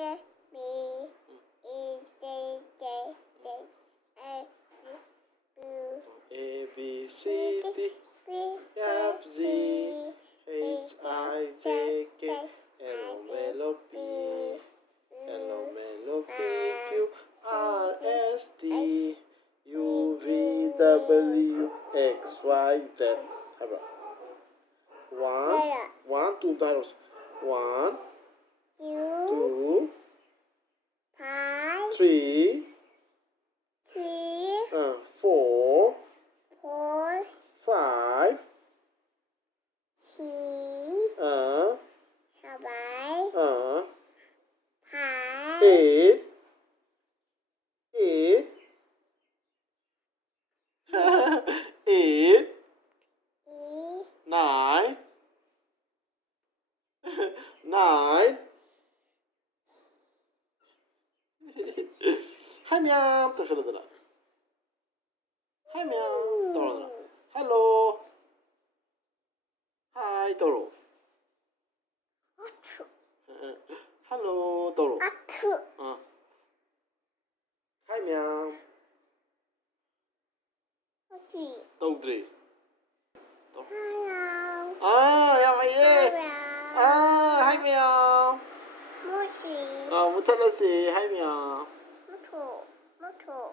A B C D F Z H I J K L M N O P Q R S T U V W X Y Z 係咪 one two 大佬 one two three four five eight eight nine hai miam terkena hai miam toro hello hi toro hello toro hai miam Togri ya mày hai miam Một thằng là gì hai miam